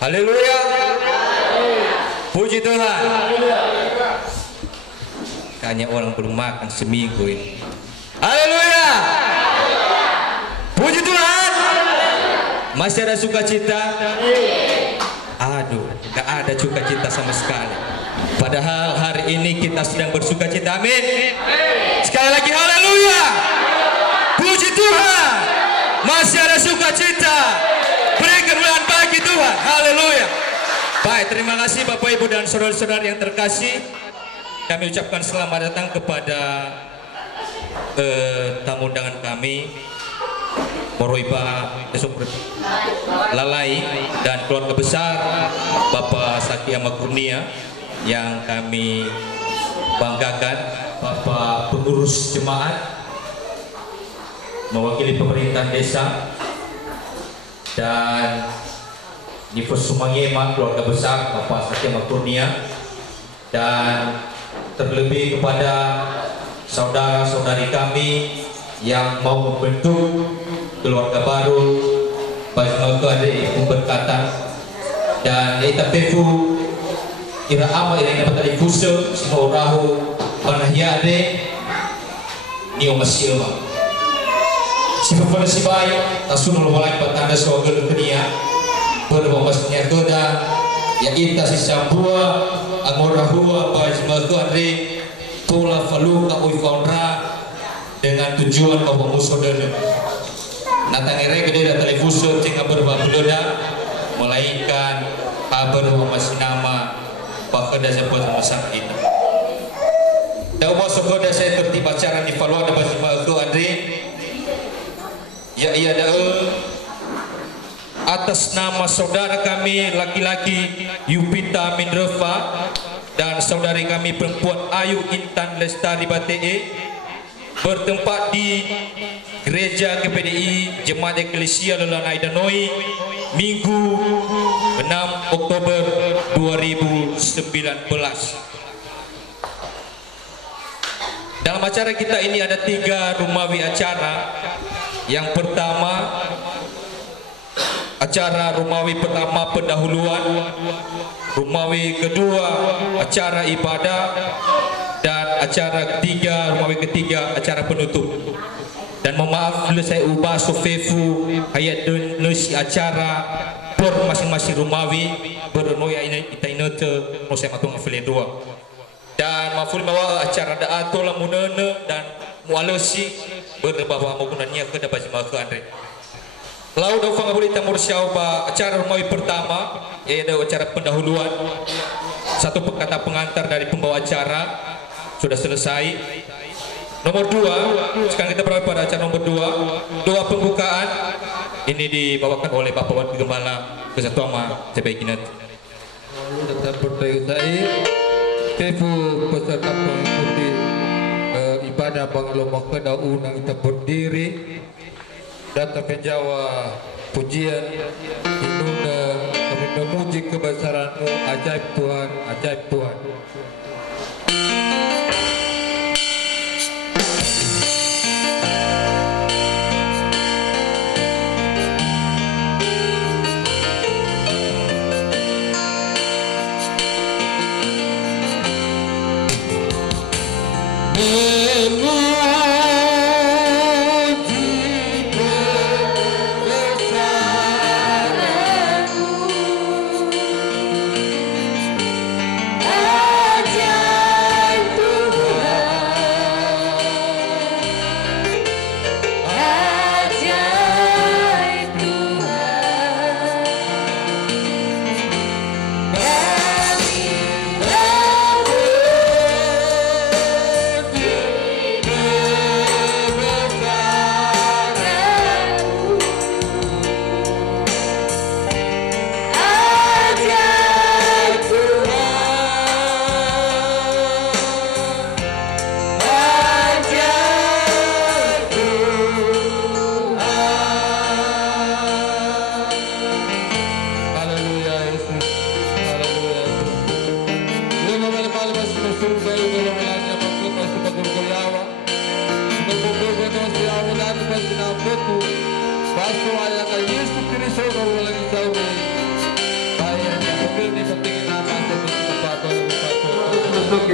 Haleluya. Puji Tuhan. Kayaknya orang belum makan seminggu ini. Haleluya. Puji Tuhan. Masih ada sukacita? Aduh, gak ada sukacita sama sekali. Padahal hari ini kita sedang bersukacita. Amin. Sekali lagi haleluya. Puji Tuhan. Masih ada sukacita. Berikan kemuliaan bagi Tuhan. Haleluya. Baik, terima kasih Bapak Ibu dan saudara-saudara yang terkasih. Kami ucapkan selamat datang kepada tamu undangan kami, Moroiba Lalai dan keluarga besar Bapak Sakia Kurnia yang kami banggakan, Bapak pengurus jemaat mewakili pemerintah desa, dan Nifus Sumangema keluarga besar Bapak Sakia Kurnia, dan terlebih kepada saudara-saudari kami yang mau membentuk keluarga baru Bajmaku Adik Pemberkatan dan Ita Pefu Ira Ama yang dapat dari Fuso Simo Rahu Panahiade Nio Masilma Siapa pada si baik Tasunul Walai Patanda Sogal Kenia Berbawas Nyargoda Ya Ita si Sambua Amorahua Bajmaku Adik Tula Faluka Uifaunra dengan tujuan Bapak Musodana Natangere gede dan televisi tinggal berbabuloda melainkan kabar masih nama bahkan dasar buat masak ini. Dah masuk ke saya tertiba cara di Palu ada masih itu Andre. Ya iya dah atas nama saudara kami laki-laki Yupita Mindrova dan saudari kami perempuan Ayu Intan Lestari Batee bertempat di Gereja GPDI Jemaat Eklesia Lelanai Danoi Minggu 6 Oktober 2019. Dalam acara kita ini ada 3 rumawi acara. Yang pertama, acara rumawi pertama pendahuluan, rumawi kedua acara ibadah, dan acara ketiga, rumawi ketiga acara penutup. Dan mohon maaf bila saya ubah sofefu ayat nusi acara per masing-masing rumawi bernoya ini kita inote mau saya matung afilian dua. Dan maful mawa acara daato la munene dan mualosi berbawa menggunanya ke dapat jemaah ke Andre. Lalu dah fang boleh tamur syauba acara rumawi pertama yaitu acara pendahuluan. Satu kata pengantar dari pembawa acara sudah selesai. Nomor 2, sekarang kita beralih pada acara nomor 2. Doa pembukaan ini dibawakan oleh Bapak Wakil Gembala Kesatuan CPI Kinat. Tetap bertayusai, tefu peserta pengikuti ibadah pengelola kedau yang kita berdiri datang menjawab pujian Inuna kami memuji kebesaran-Mu, ajaib Tuhan, ajaib Tuhan.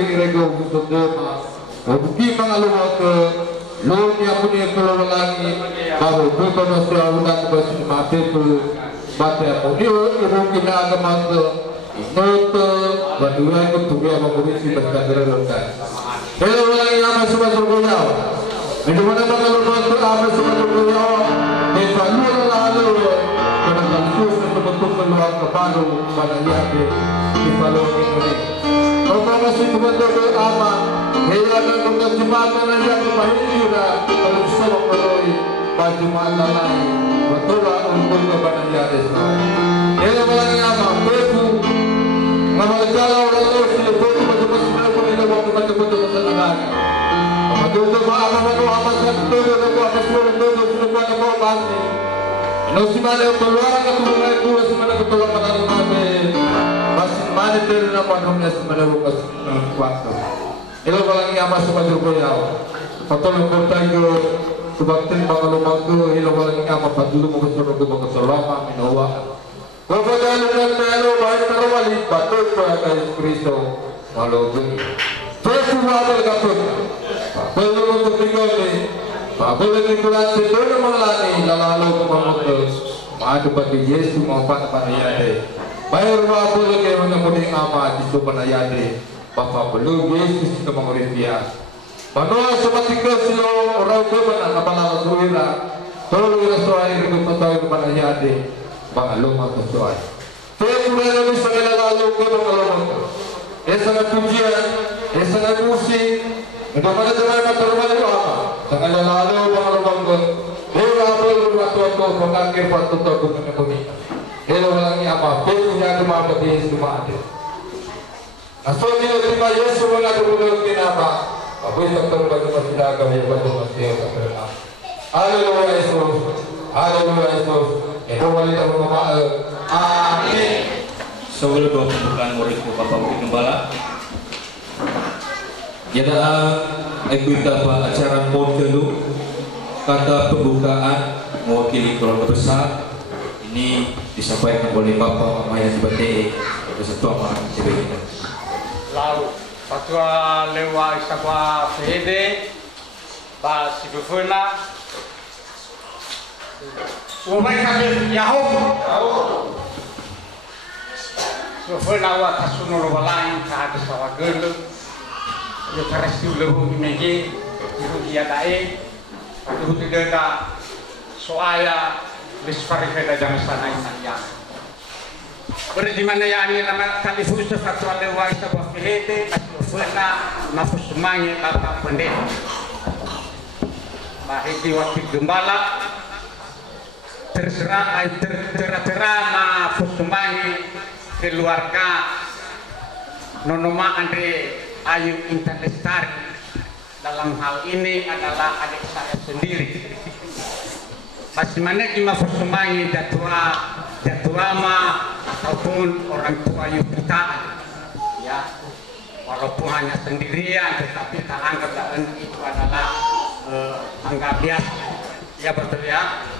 irego untuk dema bukti mengalumat ke lo yang punya keluar lagi baru kita masih undang bersih mati tu baca audio ibu kita agama tu note berdua itu tugas mengurusi berkaitan dengan kalau lagi apa semua tergoyah itu mana mengalumat tu apa semua tergoyah kita lalu kadang-kadang susah untuk keluar ke baru pada lihat di baru ini. Kalau masih kebetulan ama, hilang untuk jembatan aja kepahitiura kalau semua peroi baju mana lain betul untuk kepada lihat desa. Hilang lagi ama, beku ngamal jalan orang lain sih beku macam-macam pun hilang waktu macam-macam masalah. Betul apa satu apa semua apa pasti. No si mana keluar ke tulang itu semana ketulang pada rumah masih mana terus padamnya semana bukas kuasa. Elo balang yang masuk pada rumah patol bertayo subaktin bangalu magu elo balang yang apa dulu bukas rumah selama minawa. Kepada luar melo baik terwali batul pada Kristo malu bumi. Terus buat kaput. Belum untuk tinggal ni. Boleh dikulas sedona mengalami lalu kemudian madu bagi Yesus maupun panayade. Bayar wa boleh ke mana mudi ama di panayade. Bapa belum Yesus itu menguripia. Manoa seperti kesilo orang kemana apalagi suira. Kalau kita soal itu tahu panayade. Bangalom atau soal. Saya lalu segala lalu ke bangalom. Sangat pujian, sangat musik. Untuk mana cara terbaik apa? Sangat lalu pengaruh Dewa berbuat tuanku pengakir patut aku menemui. Dewa lagi apa? Punya rumah bagi semua ada. Asal dia terima Yesus mengatur mungkin apa? Apa yang terbaik bagi agama yang bantu masih terkenal. Haleluya Yesus, Haleluya Yesus. Dewa kita berdoa. Amin. Sebelum doa pembukaan murid Bapak Bukit Gembala. Jadaah ikuti acara modelu kata pembukaan mewakili keluarga besar ini disampaikan oleh Bapak Maya Tibate Ketua CBI. Lalu Patua Lewa Isakwa Fehede Ba Sibufuna Umay kami Yahoo Sibufuna wa kasunul walain kahadis sawagelu ya teresti lebu imegi ibu dia dae ibu tidak soaya lisfarifeda jam sana inaya berarti mana ya ini nama kali khusus satu lewa itu bafilete asofena nafsu semangat kata pendeta bahidi waktu gembala terserah terserah nafsu semangat keluarga nonoma andre Ayu Intan Lestari dalam hal ini adalah adik saya sendiri. Bagaimana kita persembangi jatuama ataupun orang tua kita, ya walaupun hanya sendirian, tetapi tak anggap itu adalah anggap biasa, ya betul ya.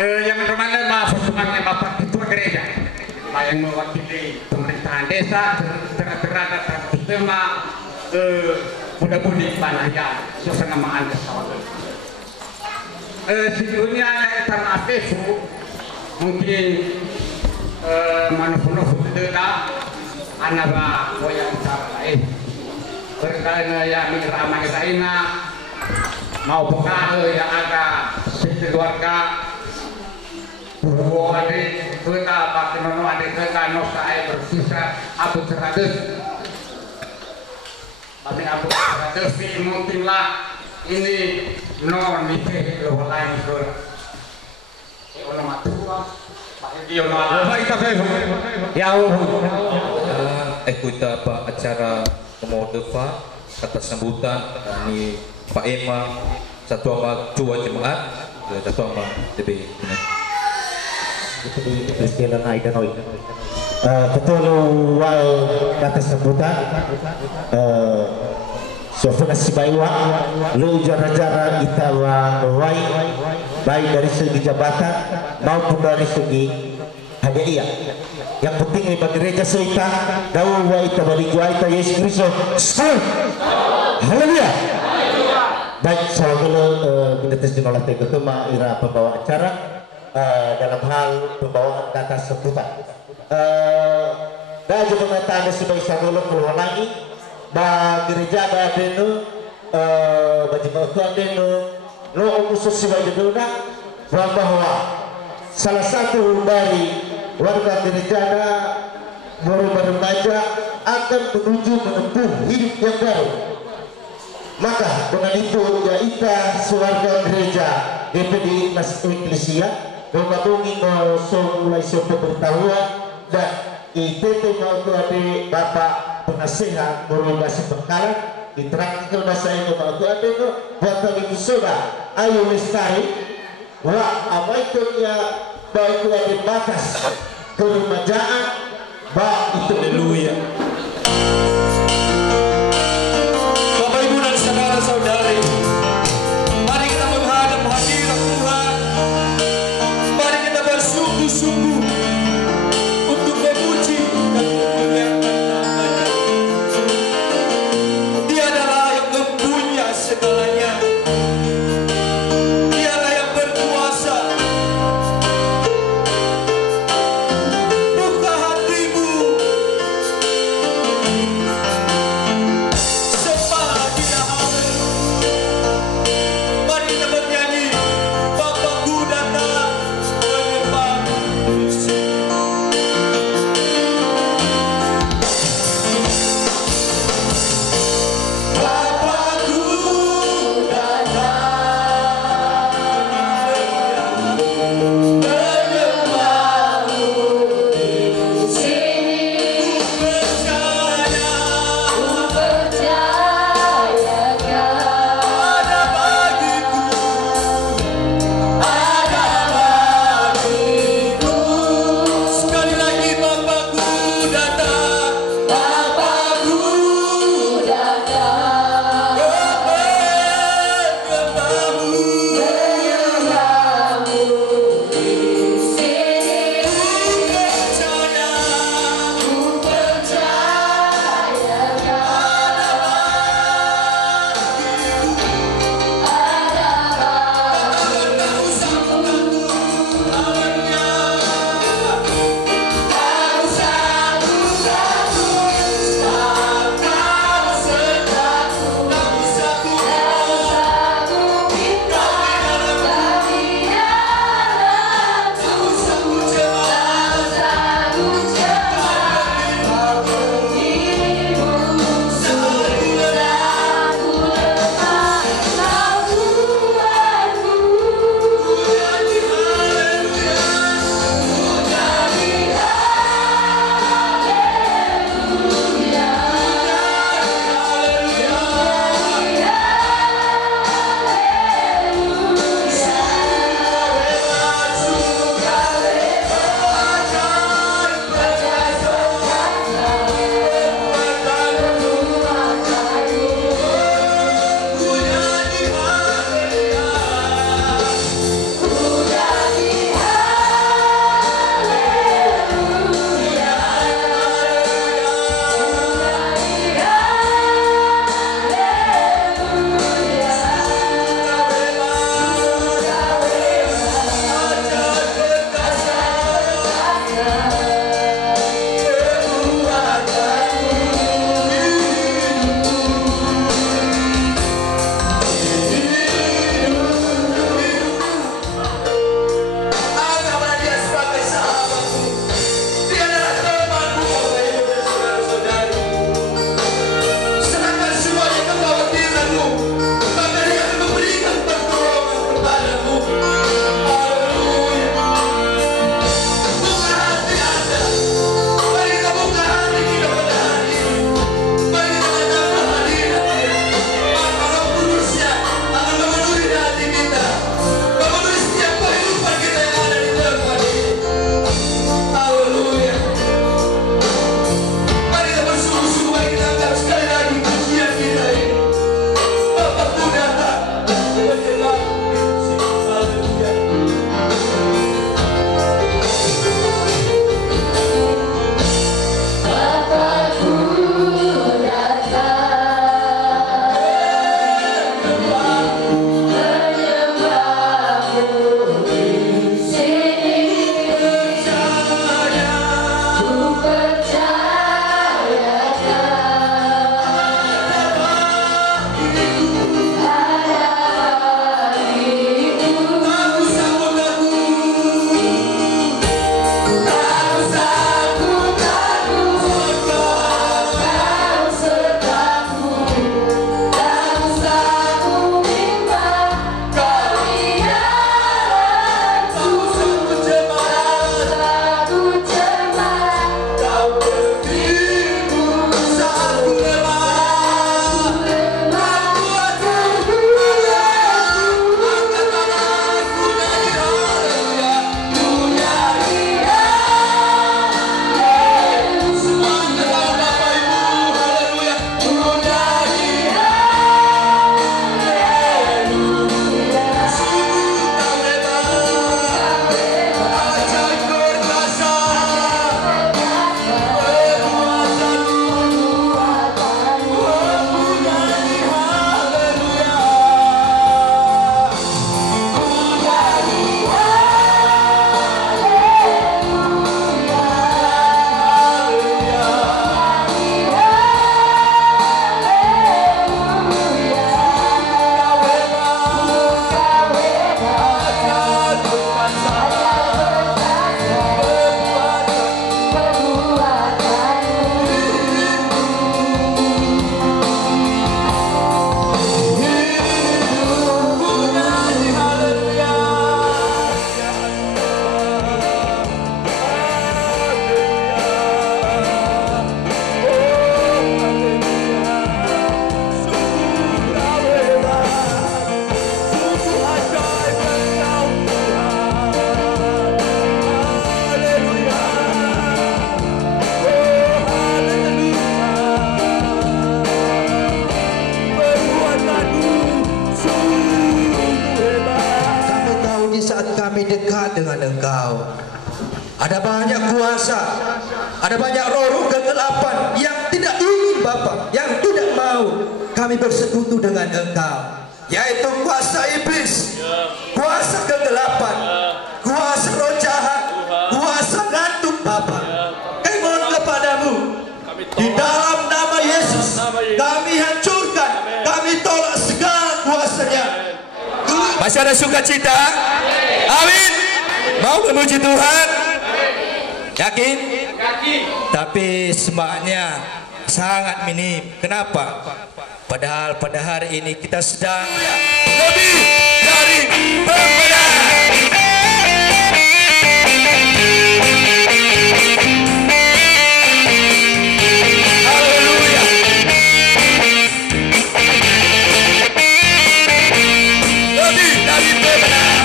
Yang mana persembangi bapak ketua gereja, yang mewakili pemerintahan desa terhadap tema mudah-mudahan panaya sesenamaan kesalahan. Sebelumnya karena Afefu mungkin manusia kita anak boya lain berkaitan yang ramai lainnya mau buka yang agak sekeluarga buah adik kita pakai nono adik kita nosa bersisa abu terakhir tapi abu terakhir mungkinlah ini non itu lain sur orang matua dia malah kita ya ikuti acara pemodefa kata sambutan ini Pak Ema satu sama dua jemaat satu sama DB betul wal kata sambutan sofuna sibaiwa lu jara-jara itawa wai baik dari segi jabatan maupun dari segi bahagia iya. Yang penting bagi gereja seita daun wa ita balik wa ita Yesus Kristus. Haleluya. Baik, saya kita terjun oleh Teguh Kema ira pembawa acara dalam hal pembawaan kata sebutan. Dah juga mengatakan sebagai sagolo keluar lagi, bah gereja bah denu, baju bauan denu, lo khusus sebagai denu bahwa salah satu dari warga gereja baru remaja akan menuju menempuh hidup yang baru. Maka dengan itu ya ita sewarga gereja GPD Mas Eklesia mengatungi mulai suatu pemberitahuan dan ITT mau ade Bapak Penasihat Merubasi Bengkalan diterangkan bahasa ini mau ade itu buat kami sudah ayo lestari wa amaitunya baik ade batas keremajaan ba itu haleluya. Bapak Ibu dan saudara-saudari, mari kita menghadap hadirat Tuhan. Mari kita bersungguh-sungguh untuk memuji dan memuliakan nama-Nya. Dia adalah yang mempunyai segalanya. Dialah yang berkuasa. Buka hatimu dekat dengan Engkau. Ada banyak kuasa, ada banyak roh kegelapan yang tidak ingin Bapa, yang tidak mau kami bersekutu dengan Engkau, yaitu kuasa iblis, kuasa kegelapan, kuasa roh jahat, kuasa ngantuk Bapa. Kami mohon kepadamu, di dalam nama Yesus kami hancurkan, kami tolak segala kuasanya. Masih ada sukacita? Amin. Mau memuji Tuhan? Yakin? Tapi semangatnya sangat minim. Kenapa? Padahal pada hari ini kita sedang lebih dari pemenang. Haleluya. Lebih dari pemenang.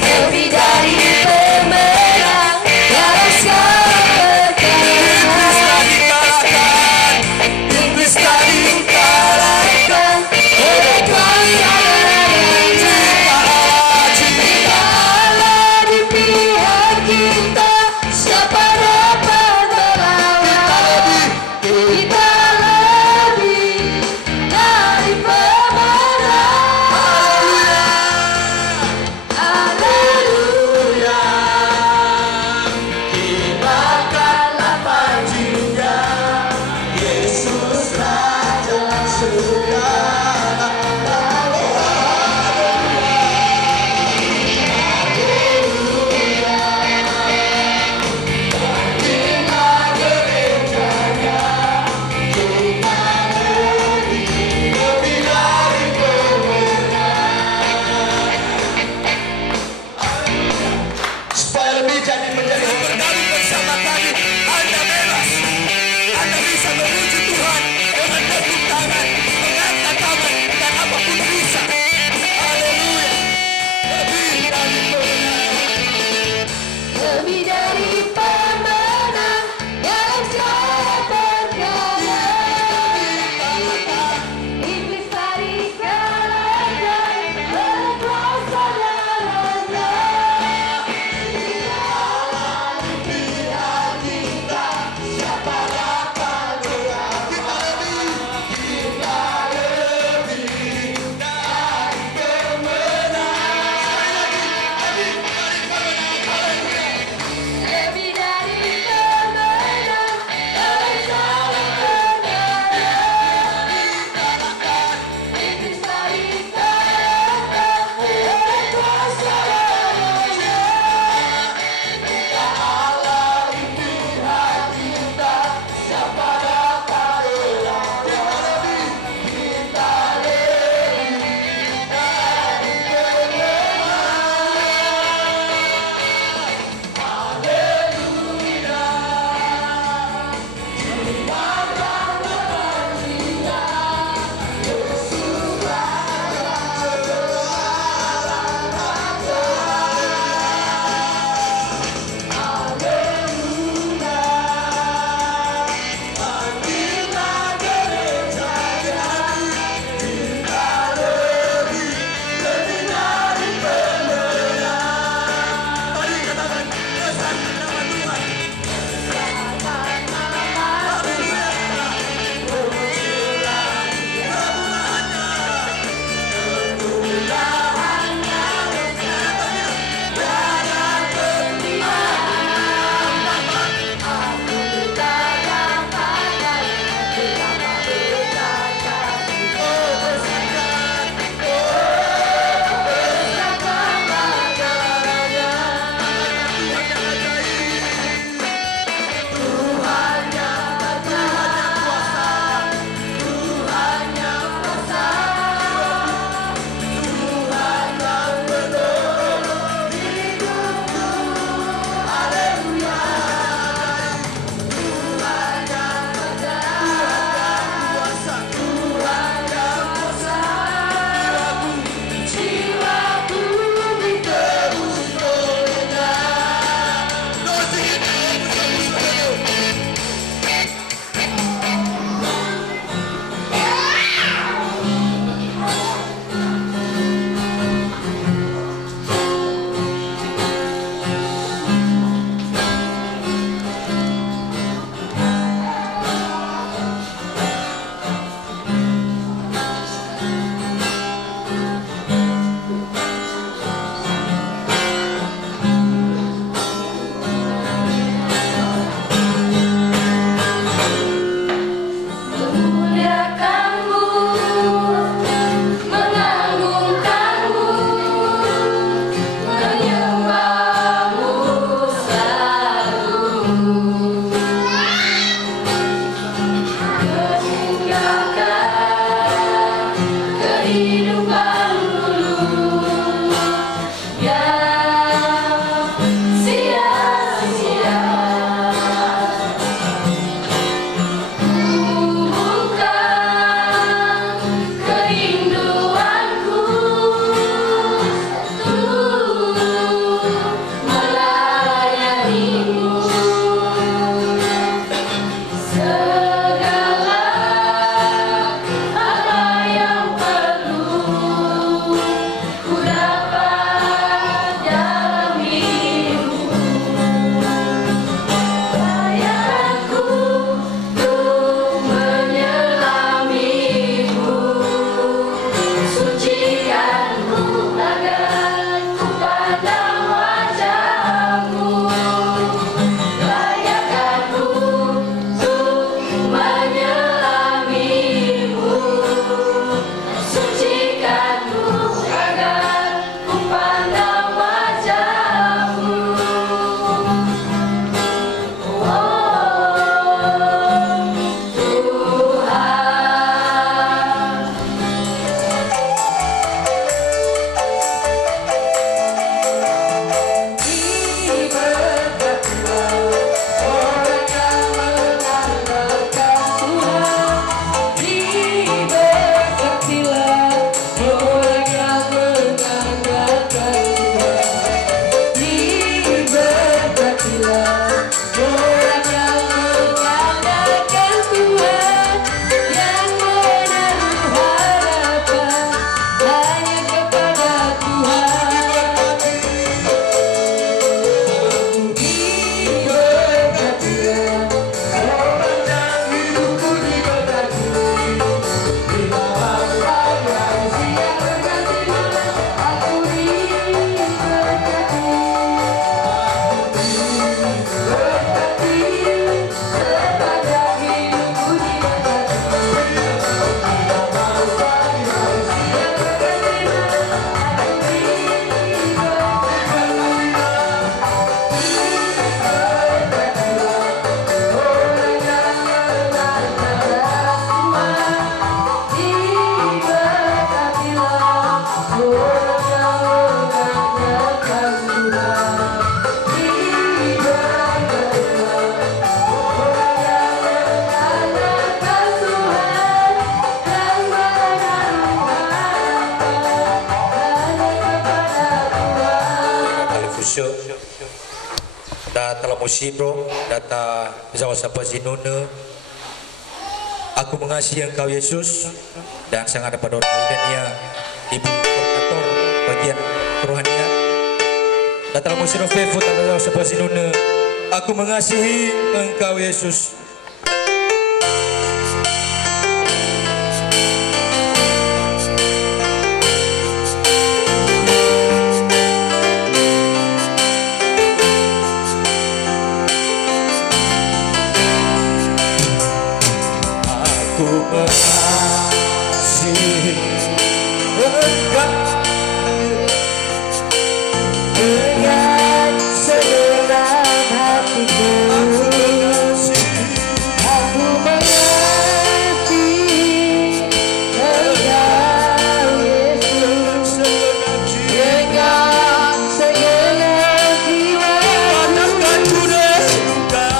Lebih dari pemenang dalam segala perkara. Iblis telah dikalahkan oleh kuasa dan cinta kalau musibro data zawa sapa zinuna. Aku mengasihi Engkau Yesus dan sangat pada orang lainnya Ibu Koordinator bagian kerohanian. Data musibro fefu data zawa sapa zinuna. Aku mengasihi Engkau Yesus. Dengan segenap hatiku, aku mengasihi Engkau Yesus. Dengan segenap jiwaku, dan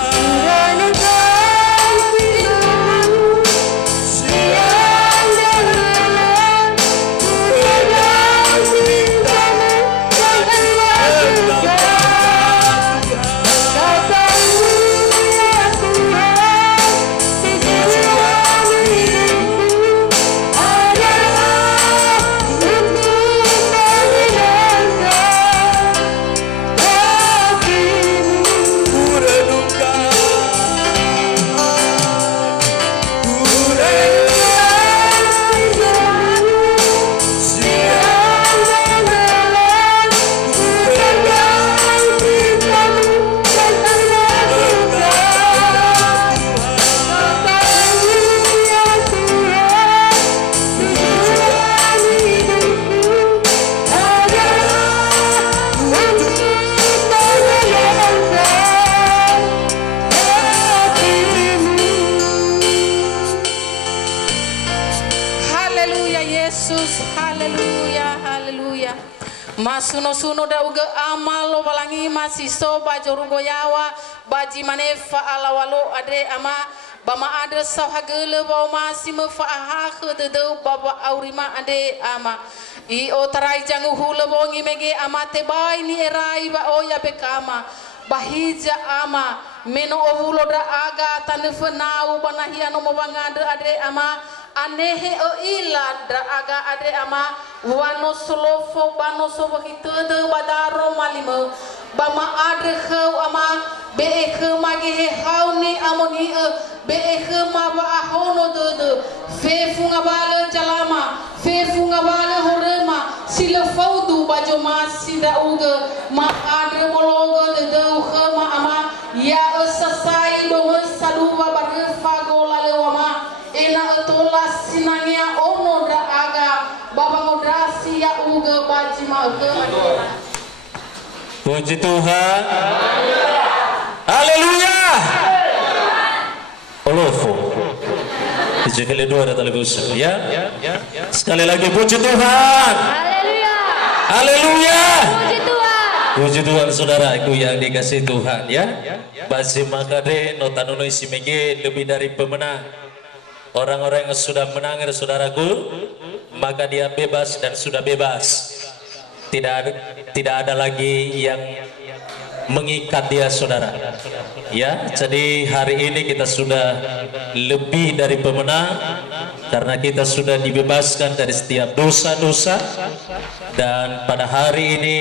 Engkau firman-Mu yang dalam, ku pegang cinta-Mu dengan lakukan. Engkau tahu ya Tuhan, tujuan hidupku adalah untuk menyenangkan hati-Mu. Haleluya Yesus, haleluya, haleluya. Masuno-suno da uga amal lo balangi masih so bajo rugoyawa baji manefa ala walo ade ama bama ada sahagele bawa masih mefaaha kedeu baba aurima ade ama I o tarai jangu hula bongi mege ama te bai ni erai ba o ya bekama bahija ama meno ovulo da aga tanefenau banahiano mobangade ade ama anehe o ila da aga ade ama wano solofo bano sobo hitede badaro malimo bama ade khau ama be khe magi he hauni amoni be khe ma ba ahono de fe funga bale jalama fe funga bale horema sila faudu bajo masida uga ma ade mologo de khama ama ya sasai do saduwa barfa golale wama ena etola sinangnya ono da aga baba modasi ya uga baji maga. Puji Tuhan. Haleluya. Olofo. Sekali dua ada televisi ya. Sekali lagi puji Tuhan. Haleluya. Haleluya. Puji Tuhan. Puji Tuhan saudaraku yang dikasih Tuhan ya. Basi makade notanuno isimege lebih dari pemenang. Orang-orang yang sudah menang saudaraku, maka dia bebas dan sudah bebas. Tidak ada lagi yang mengikat dia saudara. Ya, jadi hari ini kita sudah lebih dari pemenang karena kita sudah dibebaskan dari setiap dosa-dosa dan pada hari ini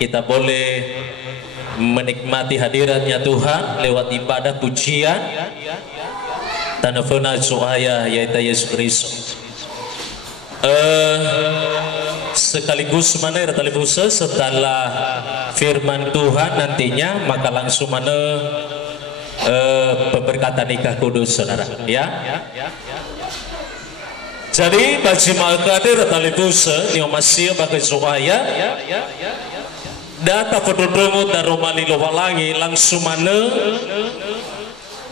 kita boleh menikmati hadiratnya Tuhan lewat ibadah pujian tanafana suaya yaitu Yesus Kristus. Sekaligus mana televisi setelah firman Tuhan nantinya maka langsung mana pemberkatan nikah kudus saudara ya. Jadi bagi malkadir televisi yang masih pakai suaya data penduduk dan romali lowalangi langsung mana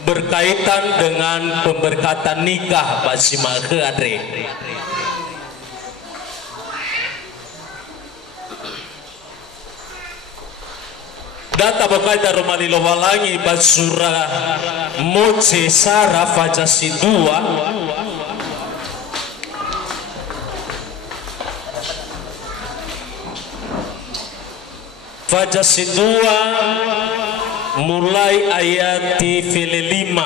berkaitan dengan pemberkatan nikah bagi malkadir. Data berkaitan romali lowalangi basura moce sara fajasi dua fajasi dua mulai ayat di file 5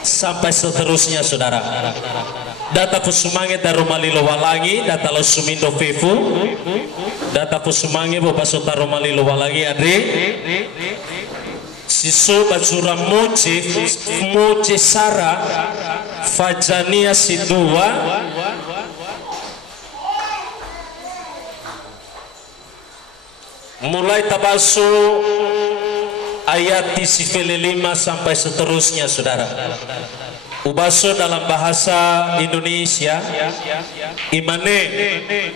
sampai seterusnya, saudara. Data pusumange darumali lowalangi, data lo sumindo fefu, data pusumange bobaso tarumali lowalangi adre, siso bajura moje sara, fajania sidua, mulai tabaso ayat di sifile 5 sampai seterusnya, saudara. Ubaso dalam bahasa Indonesia, imane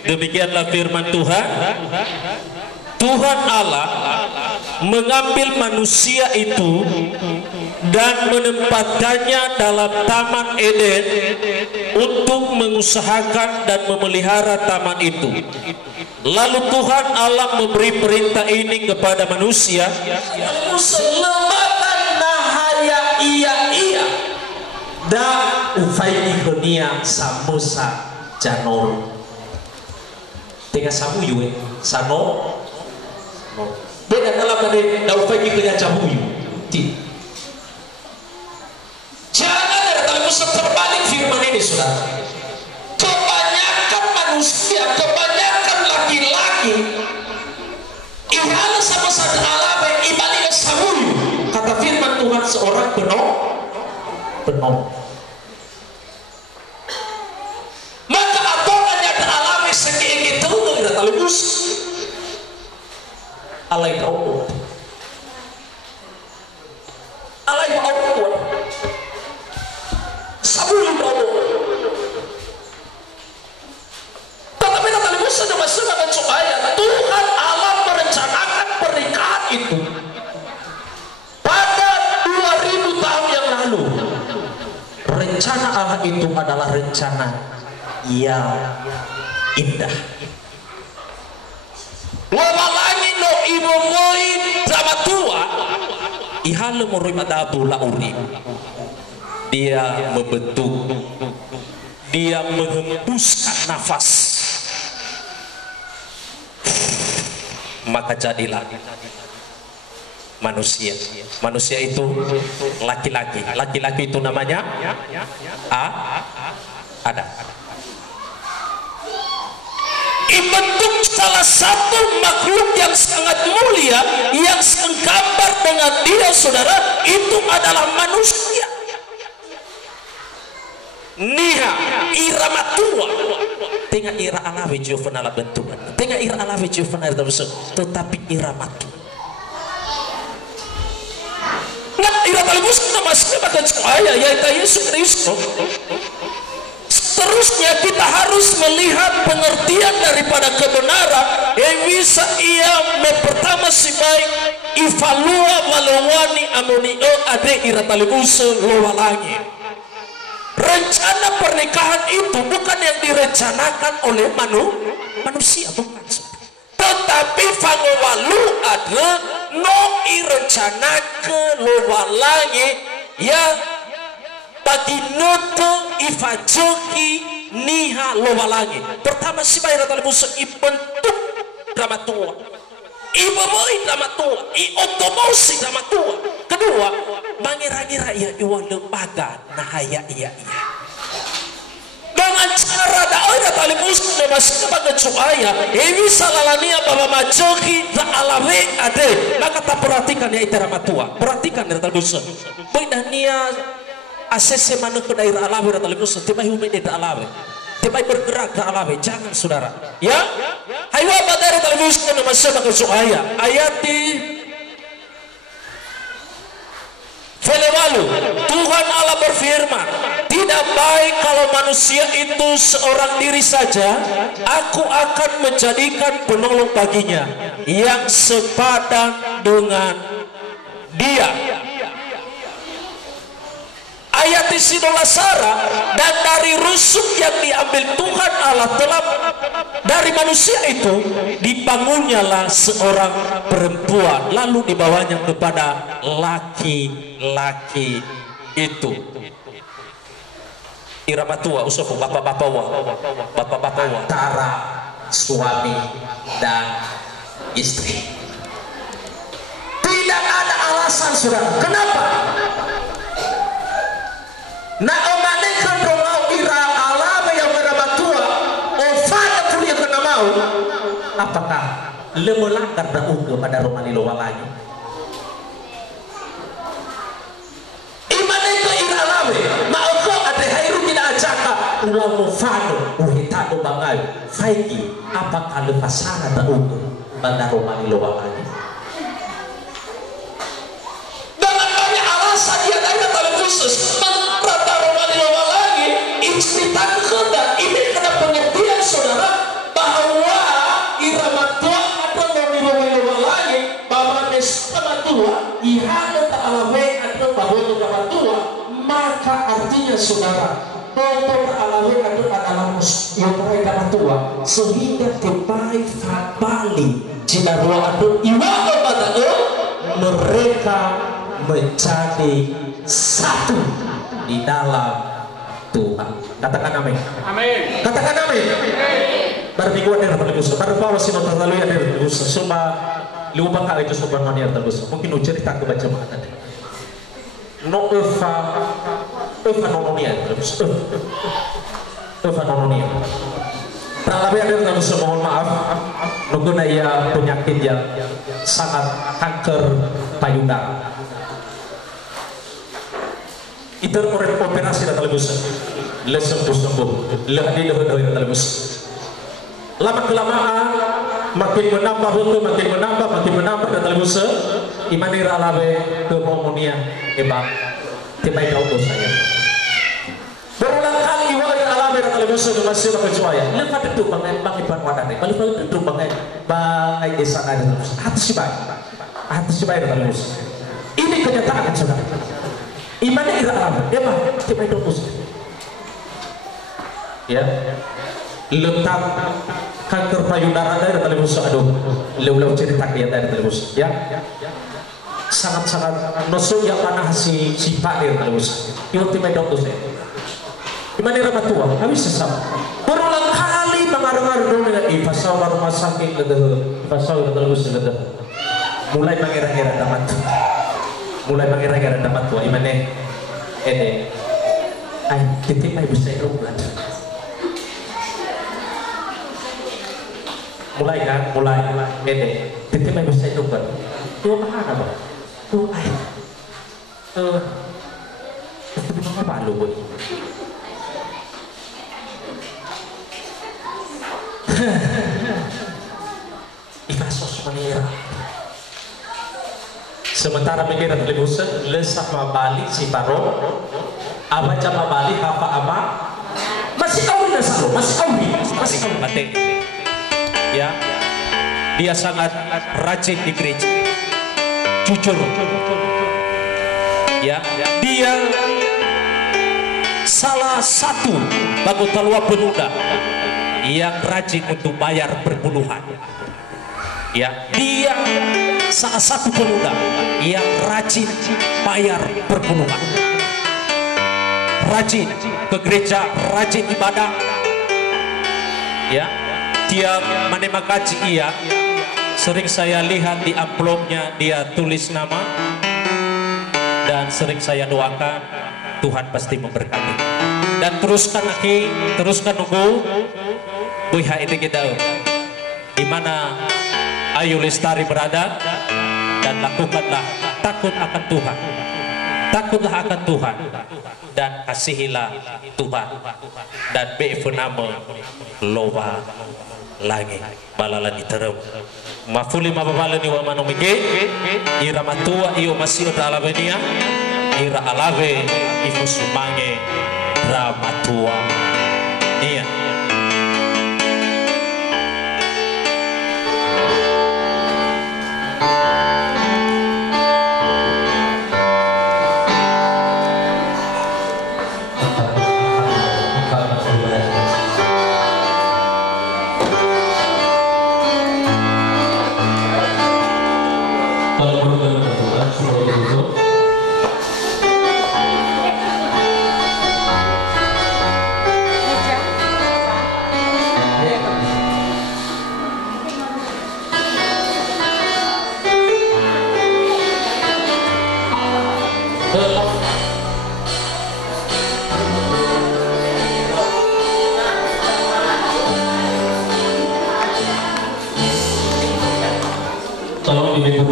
demikianlah firman Tuhan. Tuhan Allah mengambil manusia itu dan menempatkannya dalam Taman Eden untuk mengusahakan dan memelihara taman itu. Lalu Tuhan Allah memberi perintah ini kepada manusia, "Selamatan nahaya iya da ufai dunia samusa janor." Tengah samu yue sano beda dalam pada da ufai dunia jamu ti. Jangan ada dalam terbalik firman ini, saudara. Kebanyakan manusia, kebanyakan laki-laki ihala sama satu alam ibalik samu. Kata firman Tuhan, seorang penuh. Maka atongannya alami segini itu tidak talibus alai kau sabun kau tetapi tak talibus saja masih akan supaya Tuhan Allah merencanakan pernikahan itu pada 2000 tahun yang lalu. Rencana Allah itu adalah rencana yang indah. Wawalangi no ibu moi sama tua ihale moroi madabu lauri. Dia membentuk, dia menghembuskan nafas, maka jadilah manusia. Manusia itu laki-laki. Laki-laki itu namanya Adam. Bentuk salah satu makhluk yang sangat mulia yang senggambar dengan dia, saudara, itu adalah manusia. Niha irama tua. Tengah ira alawi jufana bentukan. Tengah ira alawi jufana tetapi irama tua. Nah, ira talibus nama sebagai cahaya yaitu Yesus Kristus. Seterusnya kita harus melihat pengertian daripada kebenaran yang bisa ia pertama si baik ivalua walawani amonio ade ira talibus lowalangi. Rencana pernikahan itu bukan yang direncanakan oleh manusia, bukan. Tetapi fangowalu ada no rencana ke lowalangi yang bagi noto ifajoki niha lowalangi. Pertama si bayar talibus ibentuk drama tua, ibomoi drama tua, otomosi drama tua. Kedua, mangira-ngira ia iwan lembaga nahaya iya. Dengan cara dakwah talibus masih sebagai cahaya ini salalania baba majoki za alawe ade. Maka tak perhatikan ya itu drama tua. Perhatikan dari talibus. Bedania asese mana ke daerah alawe talibus tiba hume di alawe. Tiba bergerak ke alawe. Jangan saudara. Ya? Hayo apa dari talibus masih sebagai cahaya. Ayati Felewalu, Tuhan Allah berfirman, tidak baik kalau manusia itu seorang diri saja. Aku akan menjadikan penolong baginya yang sepadan dengan dia. Ayat isidola Sarah, dan dari rusuk yang diambil Tuhan Allah telah dari manusia itu dibangunnyalah seorang perempuan, lalu dibawanya kepada laki-laki itu. Irama tua usofu bapak-bapak antara suami dan istri. perasaan saudara. Kenapa? Na omane kandongau ira alama yang merabatua ofana kuliah kena mau. Apakah lemelanggar da unggul pada romani lowalanya? Imane ke ira alame maoko ade hairu tidak ajaka ulang mufano uhitano bangai faiki apakah lepasana da unggul pada romani lowalanya? Dengan banyak alasan dia ada dalam khusus rata romani lowalanya istitan kehendak ini kena pengertian saudara bahwa irama tua atau romani lowalanya bahwa sama tua ihana ta'alawe atau bahwa irama tua maka artinya saudara bahwa ta'alawe atau adalah yang irama tua sehingga kepai bali jika ruang atau iwa kepada mereka menjadi satu di dalam Tuhan. Katakan amin. Amin. Katakan amin. Baru mingguan yang terlepas, baru bawa si nota lalu yang terlepas. Cuma lupa kali itu sobat yang terlepas. Mungkin cerita ke baca mana? No Eva nononia terlepas. Eva nononia. Terlebih ada yang terlepas. Mohon maaf. Nunggu naya penyakit yang sangat kanker payudara. Itu orang operasi dan terlepas. Sembuh. Lehadi dan terlepas. Lama kelamaan makin menambah dan terlepas. Imani ralabe kemomonia ebang tiba kau saya. Berulang kali iwan alami dan terlepas masih berkecuali. Lepas itu bangai wadah ni. Kalau itu bangai desa ada terlepas. Hati si baik dan terlepas. Ini kenyataan saudara. Imani ralabe ebang tiba terlepas. Ya, letak kanker payudara dari terlepas. Aduh, lew cerita dia dari terlepas. Ya, sangat nosok yang panah si pak dia terlepas. Yang timai dokter saya. Gimana ramah tua? Habis sesam. Berulang kali mengarang dengan pasal rumah sakit ledah, pasal terlepas ledah. Mulai mengira-ngira dapat tua. Gimana? Titik mai bisa rubuhan. Mulai titik mai bisa rubuhan. Tuh mana bang? Tuh itu di mana pak lu boy? Ikasos menira. Sementara mengira terlepas lesak mabali si paro. Apa cama balik apa masih kawin mati. Ya, dia sangat rajin di gereja, jujur. Ya, dia salah satu anggota pemuda yang rajin untuk bayar perpuluhan. Ya, dia salah satu pemuda yang rajin bayar perpuluhan. Rajin ke gereja, rajin ibadah. Ya, tiap menerima gaji ia sering saya lihat di amplopnya dia tulis nama dan sering saya doakan Tuhan pasti memberkati. Dan teruskan nunggu buiha itu kita di mana Ayu Lestari berada dan lakukanlah takutlah akan Tuhan dan kasihilah Tuhan dan be'funama loba lagi balala diterem mafuli mababala ni wa manomike ira matua iyo masih alabenia ira alave ifusumange ramatua iya.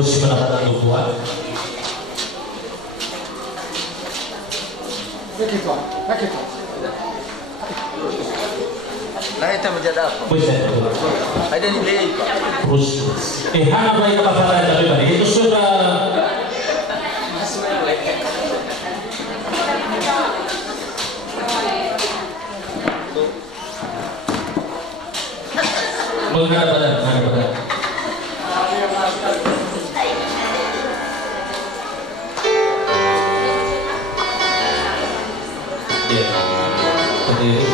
kursi mendapat dukungan. Begitu. Nah itu menjadi apa? Bisa. Ada di beli. Terus, anak baik apa salah tapi tadi itu sudah. Menghadap badan. Iya. Berdiri.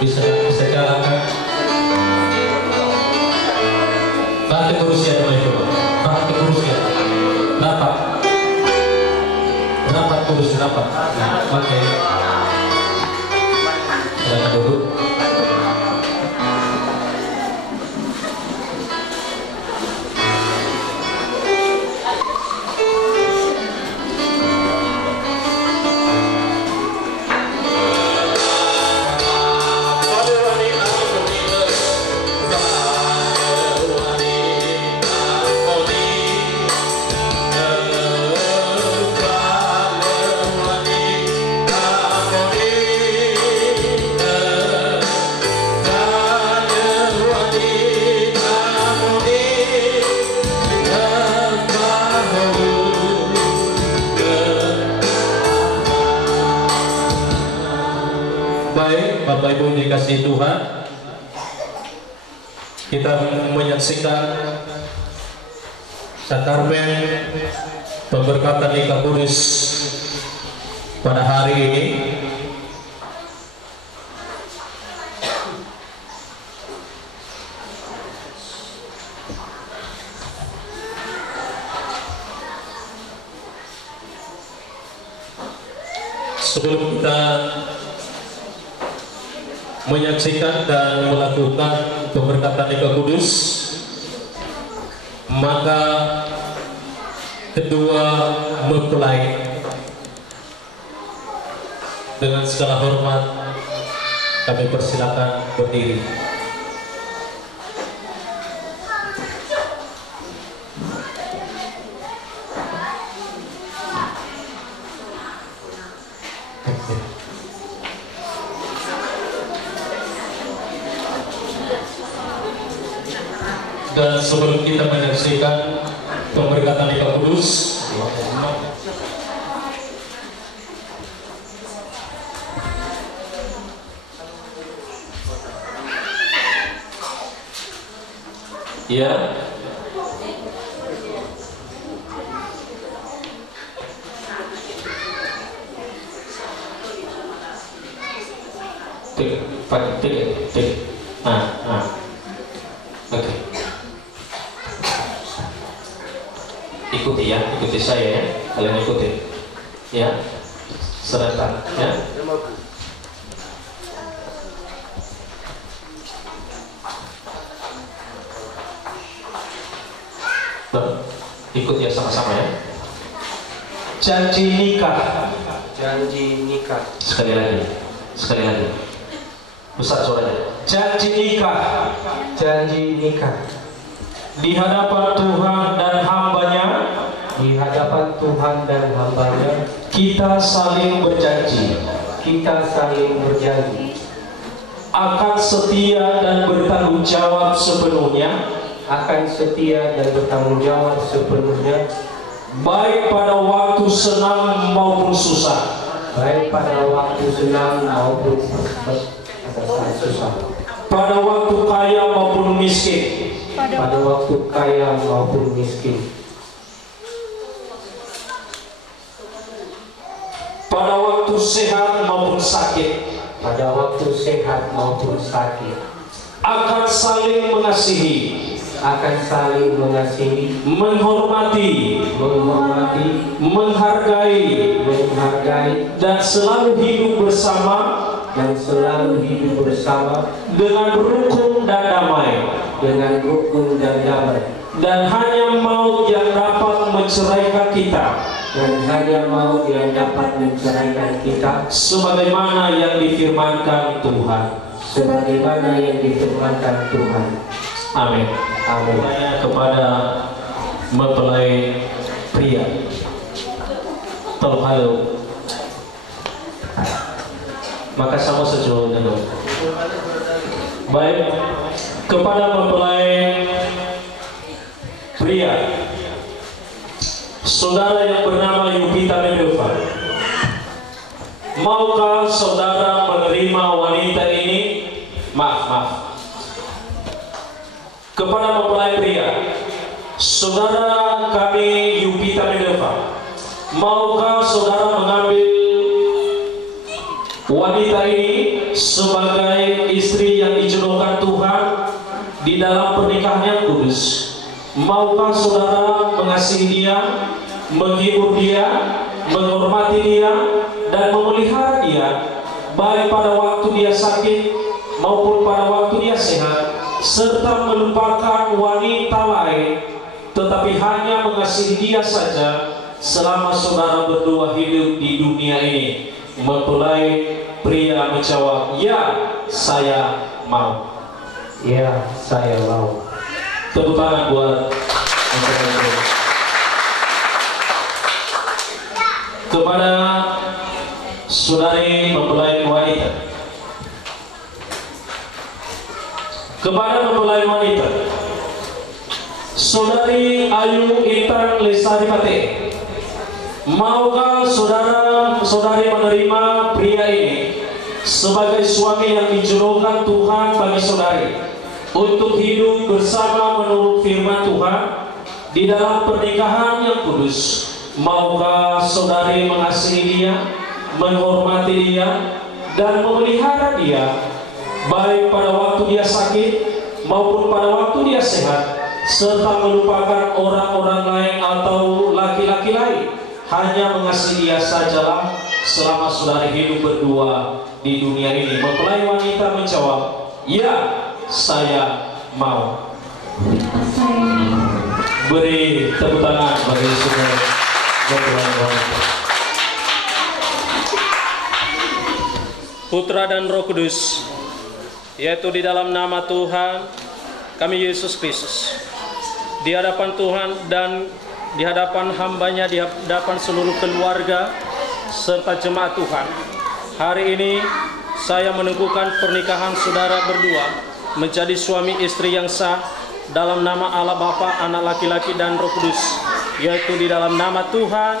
Bisa jalankan. Bantu kursi ya teman-teman. Bantu kursi ya. Rapat kursi rapat. Oke. Silakan duduk. Baik, Bapak Ibu dikasih Tuhan, kita menyaksikan sakramen pemberkatan nikah kudus pada hari ini. Sebelum kita menyaksikan dan melakukan pemberkatan nikah kudus, maka kedua mempelai dengan segala hormat kami persilakan berdiri. Dan sebelum kita menyaksikan pemberkatan nikah kudus, ya, tik. Oke. Ikuti ya, ikuti saya ya, kalian ikuti ya, serentak ya. Ikut ya sama-sama ya. Janji nikah. Sekali lagi. Besar suaranya. Janji nikah. Di hadapan Tuhan dan hambanya. Kita saling berjanji. Akan setia dan bertanggung jawab sepenuhnya. Baik pada waktu senang maupun susah. Pada waktu kaya maupun miskin. Pada waktu sehat maupun sakit. Akan saling mengasihi. Menghormati, menghargai, dan selalu hidup bersama dengan rukun dan damai. Dan hanya maut yang dapat menceraikan kita. Sebagaimana yang difirmankan Tuhan. sebagaimana yang difirmankan Tuhan. Amin. Amin. Kepada mempelai pria, tolong halo, maka sama sejauh dulu. Baik, kepada mempelai pria, saudara yang bernama Yupita Mendoza, maukah saudara menerima wanita ini? Maaf. Kepada mempelai pria, saudara kami Yupita Mendoza, maukah saudara mengambil wanita ini sebagai istri yang dijodohkan Tuhan di dalam pernikahan yang kudus? Maukah saudara mengasihi dia, menghibur dia, menghormati dia, dan memelihara dia, baik pada waktu dia sakit maupun pada waktu dia sehat, serta melupakan wanita lain, tetapi hanya mengasihi dia saja selama saudara berdua hidup di dunia ini? Mempelai pria menjawab, ya, saya mau. Ya, saya mau. Tepuk tangan buat kepada saudari mempelai wanita. Kepada mempelai wanita, saudari Ayu Intan Lesari Pate, maukah saudari menerima pria ini sebagai suami yang dijodohkan Tuhan bagi saudari untuk hidup bersama menurut firman Tuhan di dalam pernikahan yang kudus? Maukah saudari mengasihi dia, menghormati dia, dan memelihara dia, baik pada waktu dia sakit maupun pada waktu dia sehat, serta melupakan orang-orang lain atau laki-laki lain, hanya mengasihi dia sajalah selama saudari hidup berdua di dunia ini? Mempelai wanita menjawab, ya, saya mau. Beri tepuk tangan bagi semua mempelai wanita. Putra dan Roh Kudus, yaitu di dalam nama Tuhan kami Yesus Kristus, di hadapan Tuhan dan di hadapan hambanya, di hadapan seluruh keluarga serta jemaat Tuhan, hari ini saya meneguhkan pernikahan saudara berdua menjadi suami istri yang sah dalam nama Allah Bapa, Anak laki-laki dan Roh Kudus, yaitu di dalam nama Tuhan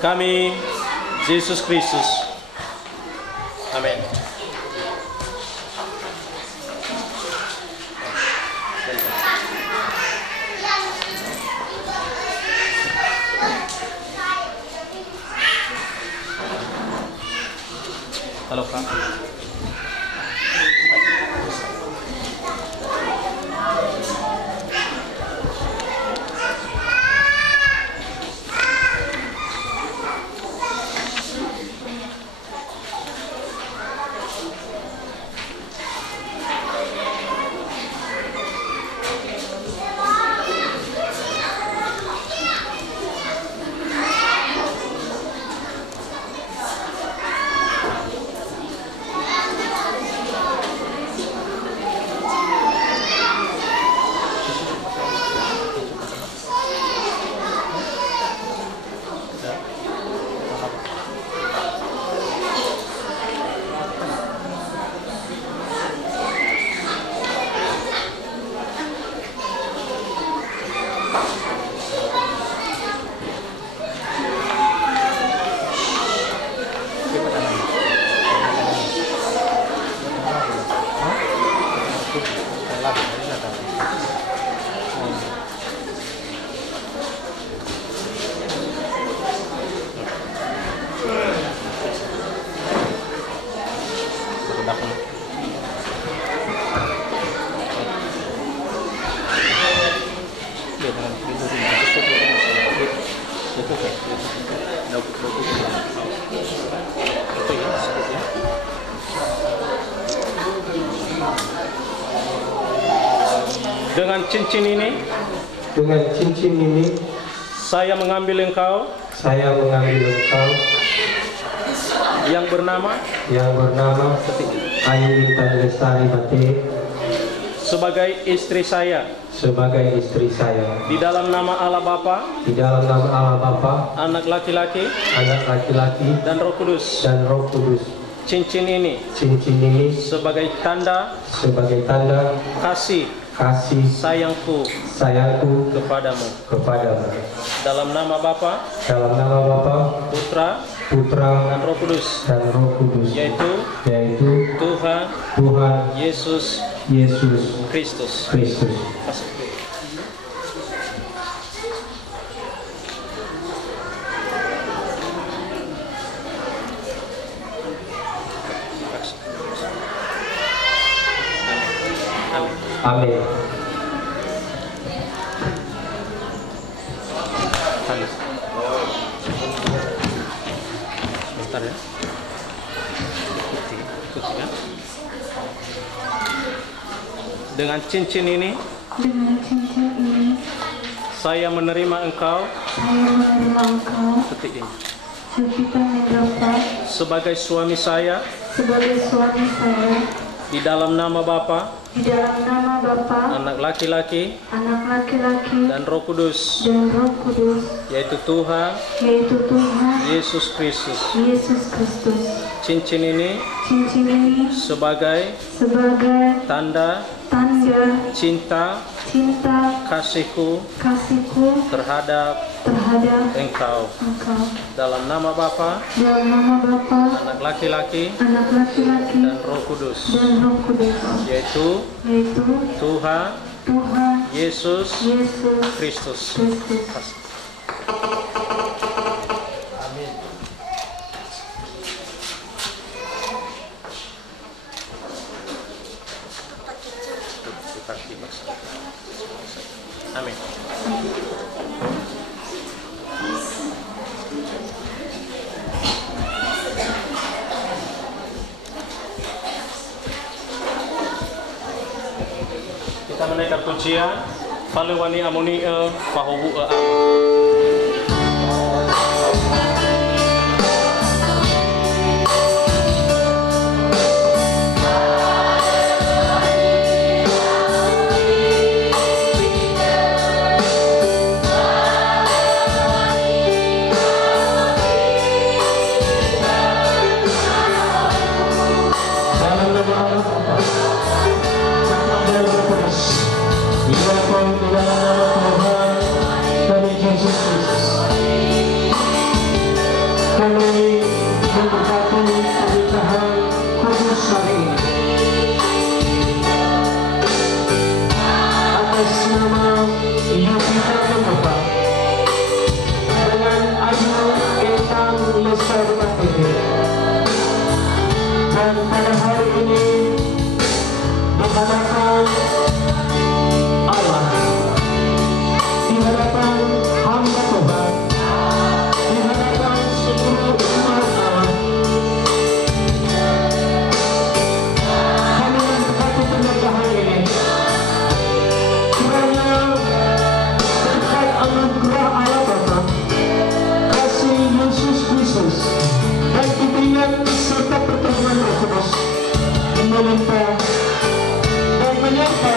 kami Yesus Kristus. Amin. Halo Kak. Dengan cincin ini, saya mengambil engkau yang bernama Ayu Intan Lestari Batik sebagai istri saya di dalam nama Allah Bapa, anak laki-laki dan Roh Kudus. Cincin ini sebagai tanda kasih sayangku kepadamu. Dalam nama Bapa, Putra dan Roh Kudus, yaitu Tuhan Yesus Kristus. Amin. Sebentar ya. Ikuti ya. Dengan cincin ini saya menerima engkau detik ini sebagai suami saya di dalam nama Bapa, anak laki-laki dan Roh Kudus, yaitu Tuhan Yesus Kristus. Cincin ini sebagai tanda cinta kasihku terhadap engkau. Dalam nama Bapa, anak laki-laki dan Roh Kudus, yaitu Tuhan Yesus Kristus. Amin. Kita menaikkan pujian Falewani Amoni Fahobu serta pertemuan Roh Kudus melimpah dan menyertai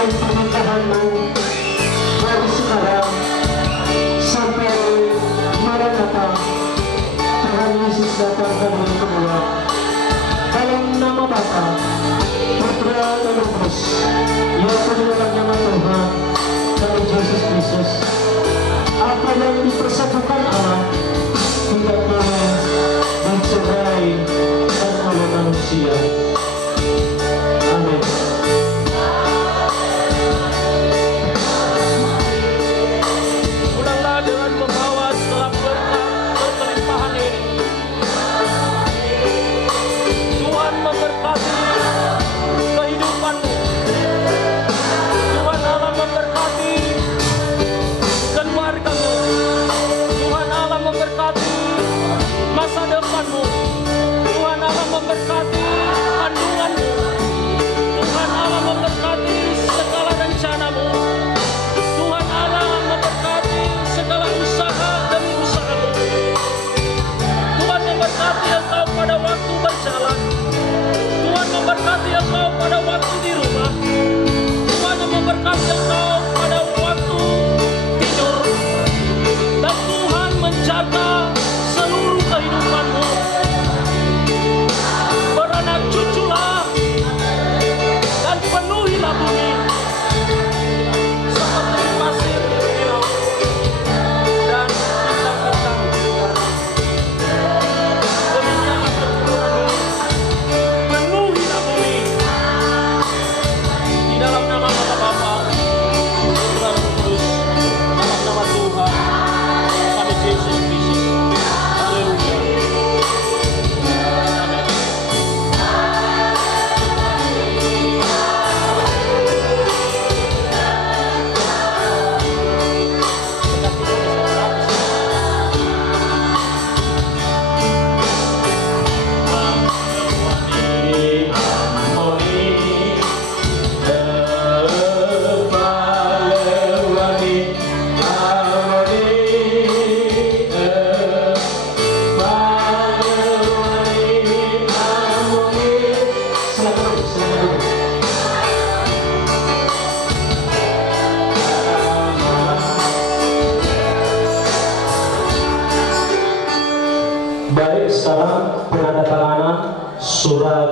penandatanganan surat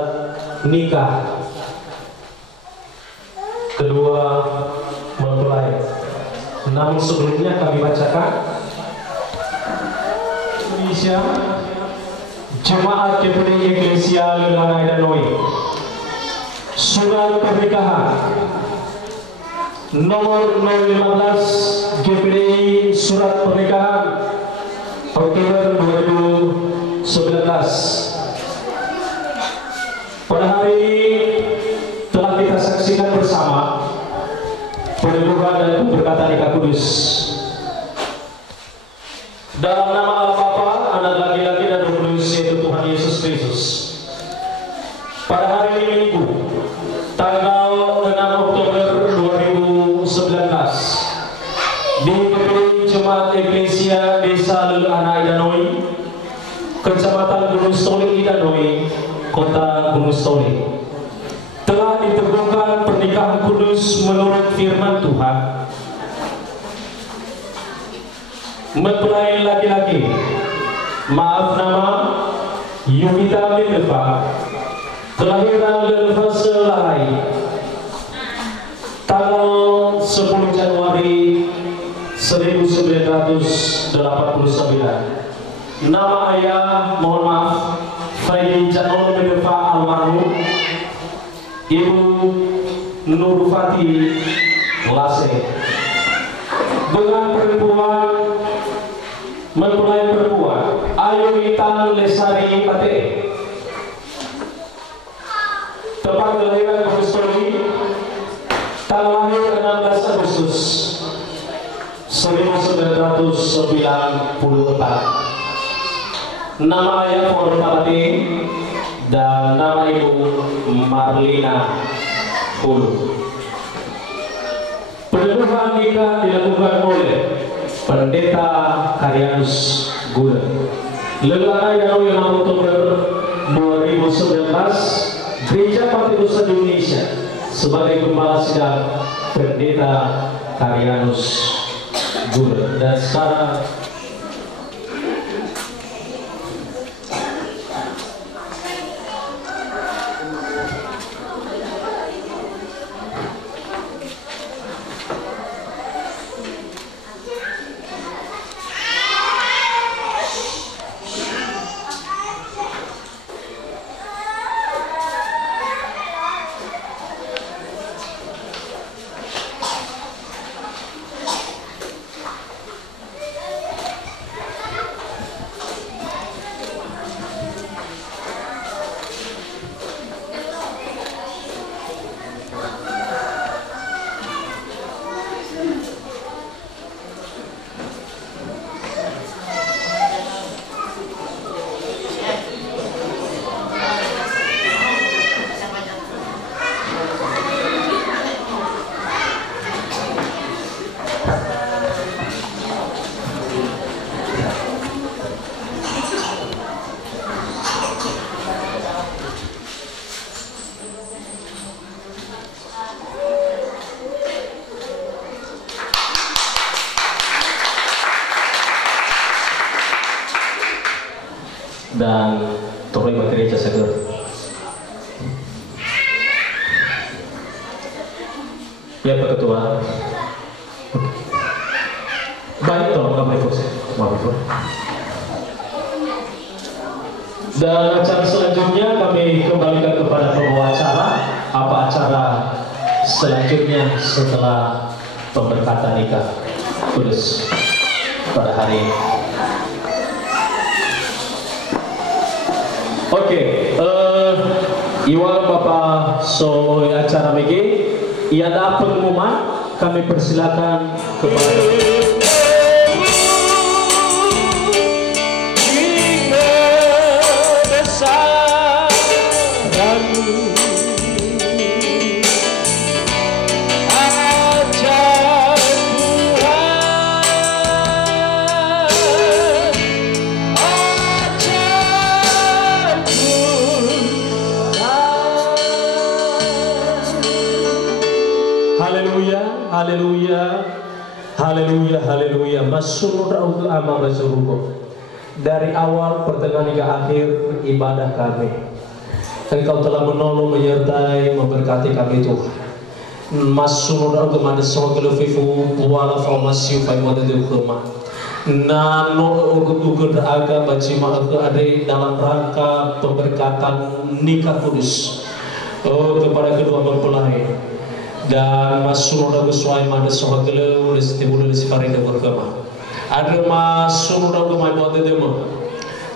nikah kedua mempelai. Namun sebelumnya kami bacakan Indonesia Jemaat GPDI Eklesia Lelanai Danoi, surat pernikahan nomor 015 GPDI surat pernikahan Oktober 2019. Pada hari ini telah kita saksikan bersama peneguhan dan pemberkatan nikah kudus dalam nama Allah Bapa, Anak laki-laki dan Roh Kudus, yaitu Tuhan Yesus Kristus. Pada hari ini Minggu, tanggal 6 Oktober 2019, di GPDI Jemaat Eklesia Desa Lelanai Danoi, Kecamatan Gunung Stoli Danoi, Kota Gunung Stoli, telah diteguhkan pernikahan kudus menurut firman Tuhan. Mempelai laki-laki, maaf nama Yunita Leneva, kelahiran Leneva Selahai, tanggal 10 Januari 1989. Nama ayah, mohon maaf, Faidi Janol Leneva almarhum, Ibu Nurfati Lase. Dengan perempuan, mempelai perempuan Ayu Intan Lesari Pate, tempat kelahiran Kostoli, tanggal lahir 16 Agustus 1994. Nama ayah Forpati dan nama ibu Marlina Hulu. Peneguhan nikah dilakukan oleh Pendeta Karyanus Gula Lelanai Danoi 6 Oktober 2019, Gereja Partai Dosa Indonesia, sebagai Gembala Sidang Pendeta Karyanus Gula. Dan sekarang dan terima gereja segera. Ya Pak Ketua. Baik, tolong kami fokus. Maaf. Dan acara selanjutnya kami kembalikan kepada pembawa acara. Apa acara selanjutnya setelah pemberkatan nikah kudus pada hari ini? Oke, Iwan Bapak so acara megi, ia ada pengumuman, kami persilakan kepada haleluya, haleluya, haleluya. Masurur autu ama basurugo. dari awal pertengahan hingga akhir ibadah kami. Engkau telah menolong, menyertai, memberkati kami Tuhan. Masuk dalam kemana sorga lefifu wala formasi pai moda de kema. Nano ugur aga bacima ade dalam rangka pemberkatan nikah kudus kepada kedua mempelai dan masuk dalam sesuai mana sorga le setiap sifarida berkema. Ada masuk dalam kemana moda de mo.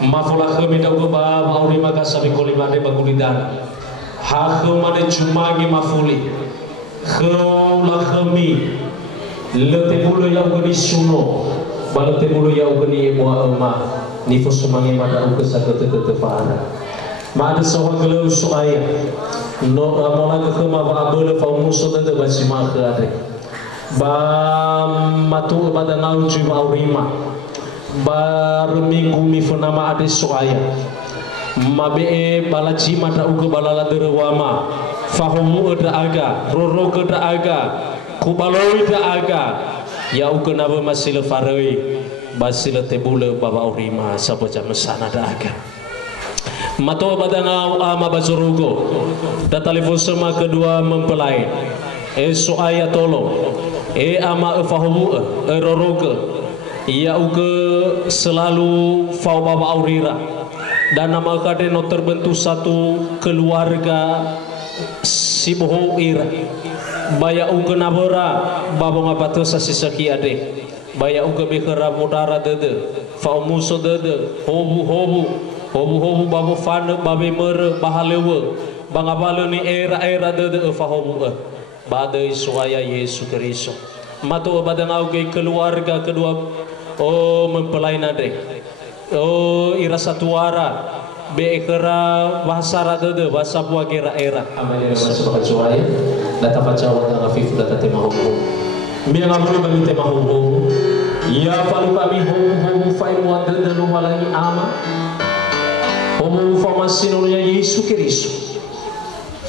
Mafulah kami dalam kebab auri maka sabi kolima de bagulidan. Hak kemana cuma gi mafuli. Kheulah kami lete bulu yang geni suno balete bulu yang geni buah emak nifus semangi mata ukesa kete fahana mada sohang gelu suaya no mola ke ma ba abele fa muso de basi ma khade ba matu bada nau ju maurima ba minggu mi funama ade suaya mabe balaji mata uke balala derwama fahumu ada aga roro ada aga kubaloi ada aga ya uke naba masih lefaroi basile tebule baba urima sabo jam sana ada aga mato badanga ama bazurugo da telepon sama kedua mempelai soaya tolo ama fahumu roro ya uke selalu fau baba urira dan nama kadeno terbentuk satu keluarga si boho ira baya uga nabora babong apa tu sasisaki ade baya uga bekara modara dede fa muso dede hobu babu fan babe mer bahalewe bangabale ni era dede fa hobu badai suaya Yesus Kristus mato badang auge keluarga kedua mempelai nade ira satuara bekera bahasa radede bahasa buah kera era amanya bahasa bacuai data baca wata ngafif data tema hukum biar ngabulu bagi tema hukum ya palu kami hukum fai wadde lu walangi ama hukum formasi nunya Yesus Kristus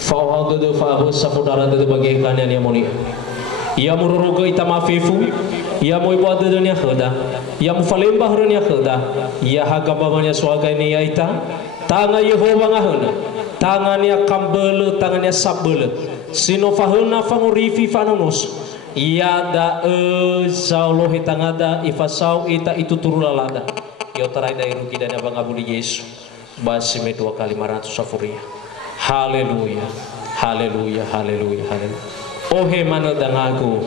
fa hadde fa saudara dede bagi kalian yang mulia ya mururuga itamafifu ya mo ibuat dunia khada ya mufalembah dunia khada ya hagabamanya swaga ini ya ita tanga Yehova ngahana tangannya kambele tangannya sabele sino fahuna fangurifi fanunus ya da saulo hitangada ifasau ita itu turulalada yo tarai dai rugi dan abang abudi Yesus basi me 2 kali 500 safuria haleluya haleluya haleluya haleluya oh he mana dangaku